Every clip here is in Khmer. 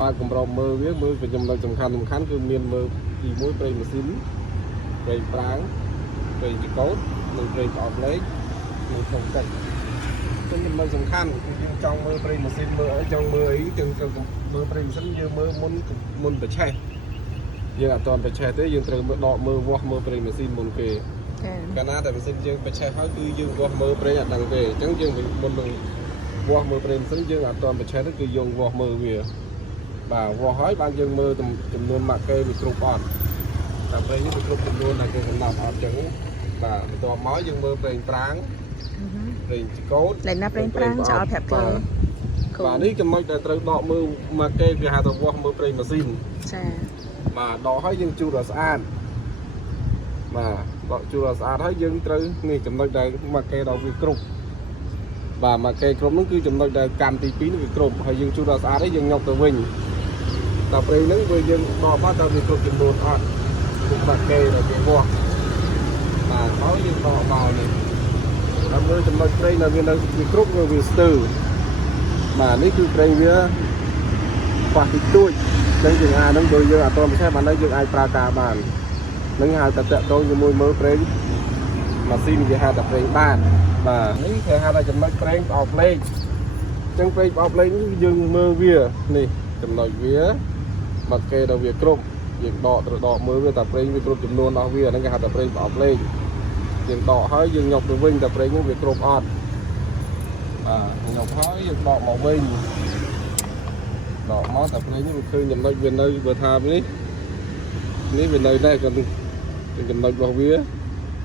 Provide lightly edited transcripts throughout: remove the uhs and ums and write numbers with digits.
បាទកម្រមើលវាមើលពីចំណុចសំខាន់គឺមានមើលទីមួយប្រេងម៉ាស៊ីនប្រេងប្រាំងប្រេងចកោតនិងប្រេងប្រអប់លេខនិងក្នុងទឹកចំណុចសំខាន់គឺយើងចង់មើលប្រេងម៉ាស៊ីនមើលអីចង់មើលអីទាំងមើលប្រេងម៉ាស៊ីនយើងមើលមុនបច្ឆេះយើងអត់ទាន់បច្ឆេះទេយើងត្រូវមើលដកមើលវាស់មើលប្រេងម៉ាស៊ីនមុនគេកាលណាតែម៉ាស៊ីនយើងបច្ឆេះហើយគឺយើងវាស់មើលប្រេងអត់ដឹងទេអញ្ចឹងយើងមុននឹងវាស់មើលប្រេងម៉ាស៊ីនយើងអត់ទាន់បច្ឆេះទេគឺយើងវាស់មើលវាបាទវាស់ហើយបានយើងមើលចំនួនម៉ាក់គេវាគ្រប់អត់តែប្រេងនេះវាគ្រប់ចំនួនដែលគេកំណត់អត់អញ្ចឹងបាទបន្ទាប់មកយើងមើលប្រេងប្រាំងប្រេងចកោតលែងណាប្រេងប្រាំងចោលប្រាប់គេបាទនេះចំណុចដែលត្រូវដកមើលម៉ាក់គេវាហៅថាវាស់មើលប្រេងម៉ាស៊ីនចាបាទដកហើយយើងជូតឲ្យស្អាតបាទដកជូតឲ្យស្អាតហើយយើងត្រូវនេះចំណុចដែលម៉ាក់គេដល់វាគ្រប់បាទម៉ាក់គេគ្រប់នោះគឺចំណុចដែលកម្មទី2នេះវាគ្រប់ហើយយើងជូតឲ្យស្អាតហើយយើងញុកទៅវិញតែប្រេងហ្នឹងវាយើងដកបាត់ដល់វាគ្រប់ចំនួនអត់គឺម៉ាក់គេដែលវាវាស់បាទហើយយើងដកមកនេះដល់មើលចំណុចប្រេងដែលវានៅវាគ្រប់វាស្ទើរបាទនេះគឺប្រេងវាប៉ះតិចតួចចឹងយើងអាចនឹងបើយើងអត់ទាន់បច្ឆេះបានហើយយើងអាចប្រើការបាននឹងហៅតែតាក់ទងជាមួយមើលប្រេងម៉ាស៊ីនវាហៅតែប្រេងបានបាទនេះគេហៅថាចំណុចប្រេងប្រអប់លេខចឹងប្រេងប្រអប់លេខនេះយើងមើលវានេះចំណុចវាមកគេដល់វាគ្រប់យើងដកត្រូវដកមើលវាតែប្រេងវាគ្រប់ចំនួនរបស់វាហ្នឹងគេហៅតែប្រេងប្រអប់លេខយើងដកហើយយើងញុកទៅវិញតែប្រេងហ្នឹងវាគ្រប់អត់បាទញុកហើយយើងដកមកវិញដកមកតែប្រេងនេះវាឃើញចំណុចវានៅបើថានេះវានៅដែរក៏ចំណុចរបស់វា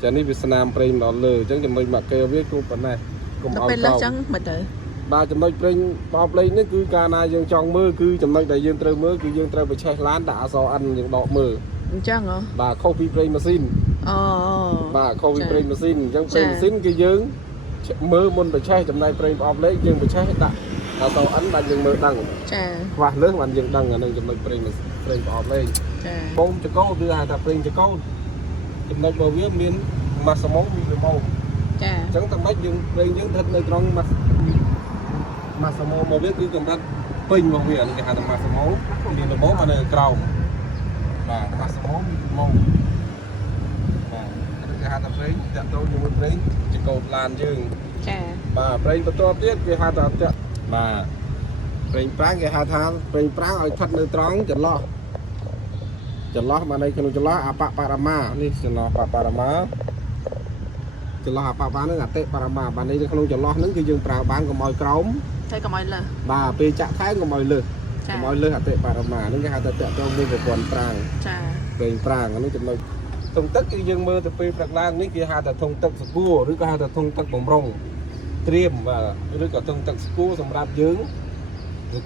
ចានេះវាស្នាមប្រេងដល់លើអញ្ចឹងចំណុចមកគេវាគ្រប់ប៉ុណ្ណេះកុំឲ្យពេលលើអញ្ចឹងមិនទៅបាទចំណុចប្រេងបបលេខនេះគឺកាលណាយើងចង់មើលគឺចំណុចដែលយើងត្រូវមើលគឺយើងត្រូវបច្ឆេះឡានដាក់អក្សរ N យើងដកមើលអញ្ចឹងហ៎បាទខុសពីប្រេងម៉ាស៊ីនអូបាទខុសពីប្រេងម៉ាស៊ីនអញ្ចឹងប្រេងម៉ាស៊ីនគឺយើងមើលមុនបច្ឆេះចំណែកប្រេងបបលេខយើងបច្ឆេះដាក់អក្សរ N បានយើងមើលដឹងចាខ្វះលើសបានយើងដឹងអានឹងចំណុចប្រេងបបលេខចាបងចកោគឺហៅថាប្រេងចកោចំណុចរបស់វាមានម៉ាស់សមងមានល្មមចាអញ្ចឹងតែមិនយើងប្រេងយើងស្ថិតនៅត្រង់ម៉ាស់សមងមកវាគឺកម្រិតពេញរបស់វានេះគេហៅថាម៉ាស់សមងមានល្មមមកនៅក្រោមបាទម៉ាស់សមងមានល្មមបាទគេហៅថាប្រេងតាក់ទងជាមួយប្រេងចកោឡានយើងចាបាទប្រេងបន្ទាប់ទៀតគេហៅថាបាទប្រេងប្រាំងគេហៅថាប្រេងប្រាំងឲ្យស្ថិតនៅត្រង់ចន្លោះបាននៅក្នុងចន្លោះអបបរមានេះចន្លោះបបរមាចន្លោះអបបហ្នឹងអតិបរមាបាននេះនៅក្នុងចន្លោះហ្នឹងគឺយើងប្រើបានកុំឲ្យក្រោមហើយកុំឲ្យលើសបាទពេលចាក់ខែកុំឲ្យលើសអតិបរមាហ្នឹងគេហៅថាតាក់ទងមួយប្រព័ន្ធប្រាំងចាប្រេងប្រាំងហ្នឹងចំណុចធុងទឹកគឺយើងមើលទៅពេលព្រឹកឡើងនេះគេហៅថាធុងទឹកស្គួរឬក៏ហៅថាធុងទឹកបំរុងត្រៀមបាទឬក៏ធុងទឹកស្គួរសម្រាប់យើង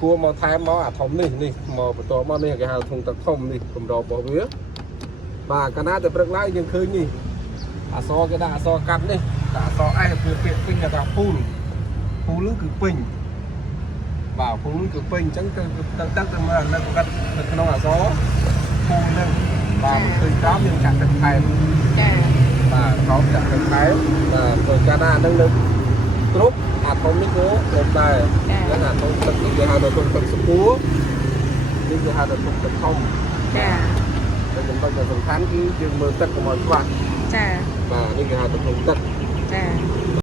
គួរមកថែមមកអាធំនេះមកបន្តមកនេះគេហៅធុងទឹកធំនេះកម្ររបស់វាបាទកាលណាតែព្រឹកឡើងយើងឃើញនេះអក្សរគេដាក់អក្សរកាត់នេះដាក់អក្សរ S គឺពាក្យពេញគេថាពូលនឹងគឺពេញបាទពូលនឹងគឺពេញអញ្ចឹងទៅមើលនៅកាត់នៅក្នុងអក្សរពូលនឹងបាទឃើញក្រោមយើងចាក់ទឹកថែមចាបាទក្រោមចាក់ទឹកថែមបាទទៅកាលណានឹងលើគ្រប់អាធំនេះក៏គ្រប់ដែរអញ្ចឹងអាធំទឹកនេះគេហៅថាធំទឹកស្ពួរនេះគេហៅថាធំទឹកធំចាតែចំណុចដែលសំខាន់គឺយើងមើលទឹកកុំឲ្យខ្វះចាបាទនេះគេហៅថាធំទឹកចា